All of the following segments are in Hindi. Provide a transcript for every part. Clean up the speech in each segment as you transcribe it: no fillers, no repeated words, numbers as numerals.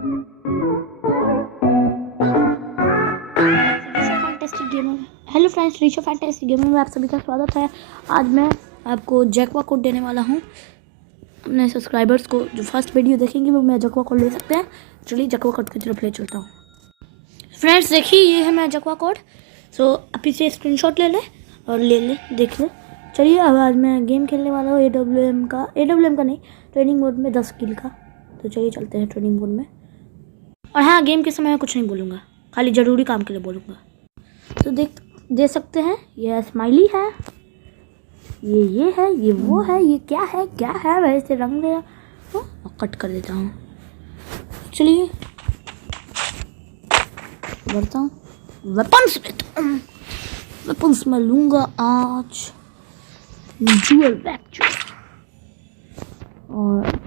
हेलो फ्रेंड्स, रिशो फैंटेस्टिक गेमर में आप सभी का स्वागत है। आज मैं आपको जैकवा कोड देने वाला हूँ अपने सब्सक्राइबर्स को। जो फर्स्ट वीडियो देखेंगे वो मैं जैकवा कोड ले सकते हैं। चलिए जैकवा कोड की तरफ ले चलता हूँ। फ्रेंड्स देखिए, ये है मेरा जैकवा कोड। सो आप इसे स्क्रीनशॉट ले लें और ले देख लें। चलिए अब आज मैं गेम खेलने वाला हूँ AWM का नहीं, ट्रेनिंग मोड में 10 किल का। तो चलिए चलते हैं ट्रेनिंग मोड में। और हाँ, गेम के समय मैं कुछ नहीं बोलूँगा, खाली ज़रूरी काम के लिए बोलूँगा। तो दे सकते हैं, ये स्माइली है, ये है, ये वो है, ये क्या है वैसे रंग दे तो कट कर देता हूँ। चलिए बढ़ता हूँ, वेपन्स मैं लूँगा आज ड्यूअल बैक और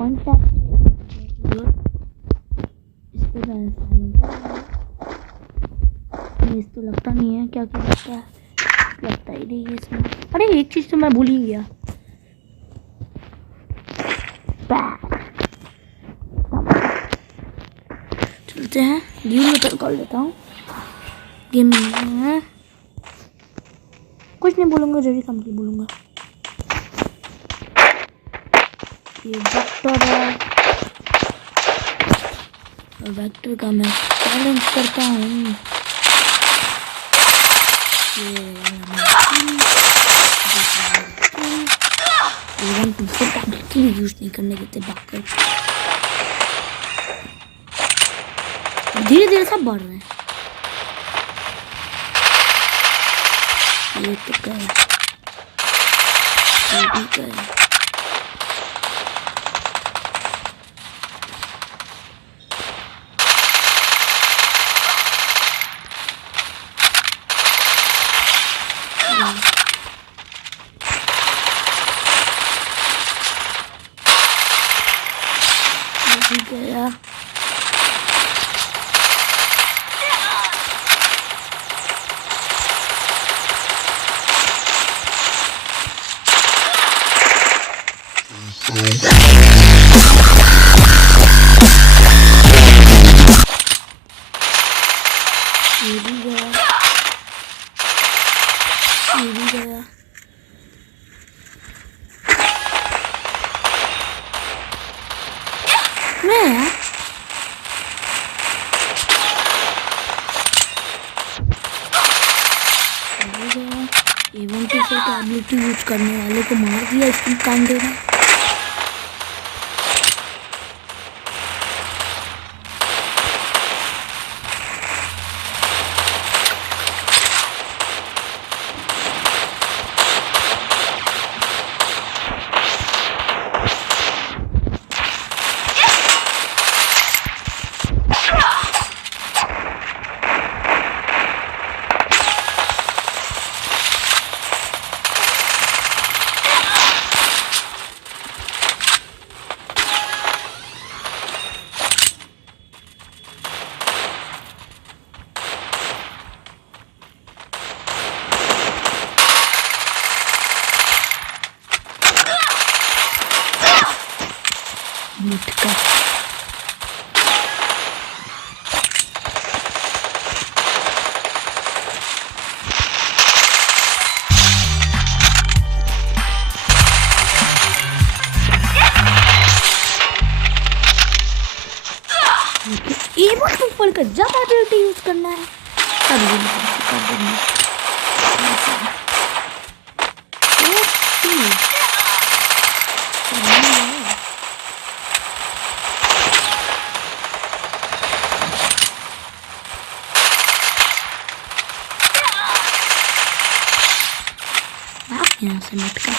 इस तो लगता नहीं है, क्या लगता ही नहीं है इसमें। अरे एक चीज तो मैं भूल ही गया, चलते हैं ड्यूल कर लेता हूँ। गेम में कुछ नहीं बोलूँगा, जरूरी काम के लिए बोलूँगा। ये वेक्टर है, और वेक्टर का मैं चैलेंज करता हूँ। यूज नहीं करने देते, धीरे धीरे सब बढ़ रहे हैं। ये तो गए, ये भी गए। गया ये भी गया, ये भी गया। मैं इवेंट से एबिलिटी यूज करने वाले को मार दिया, इसकी काम देना। मुटका पढ़कर ज्यादा एबिलिटी यूज करना है, कर देंगे। यहाँ से मटका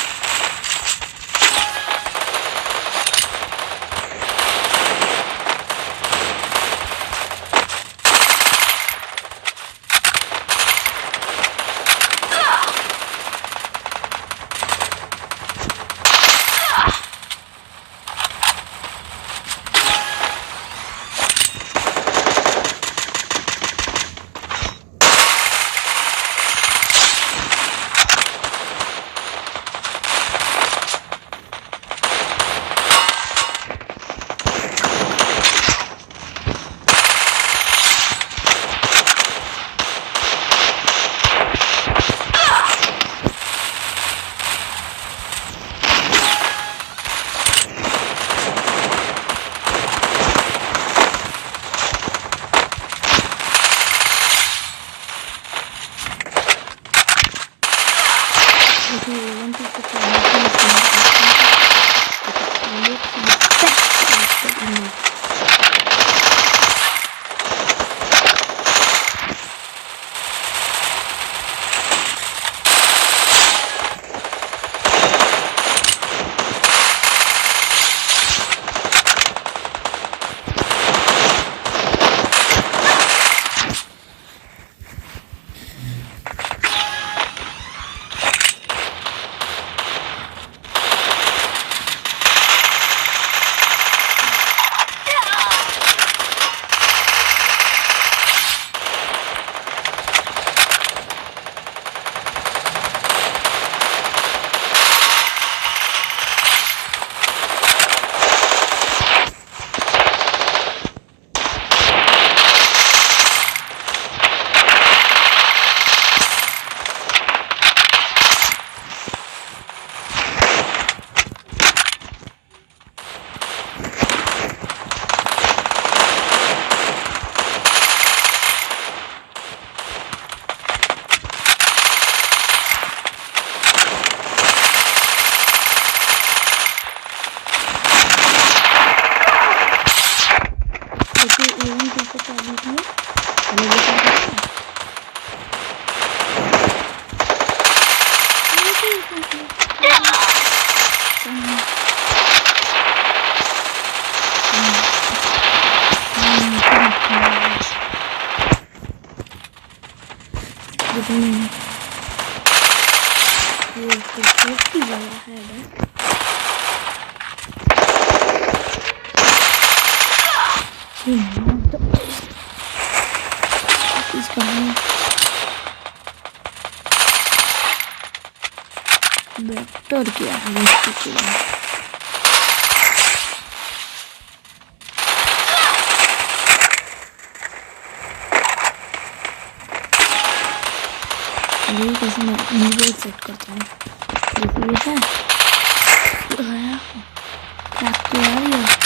नहीं कैसे कर दी थी चलो ये कर देते हैं। ये तो काफी बड़ा है बेटर क्या है इसके ये कैसे मैं नीचे सेट करता हूँ देखिए है क्या आ रही है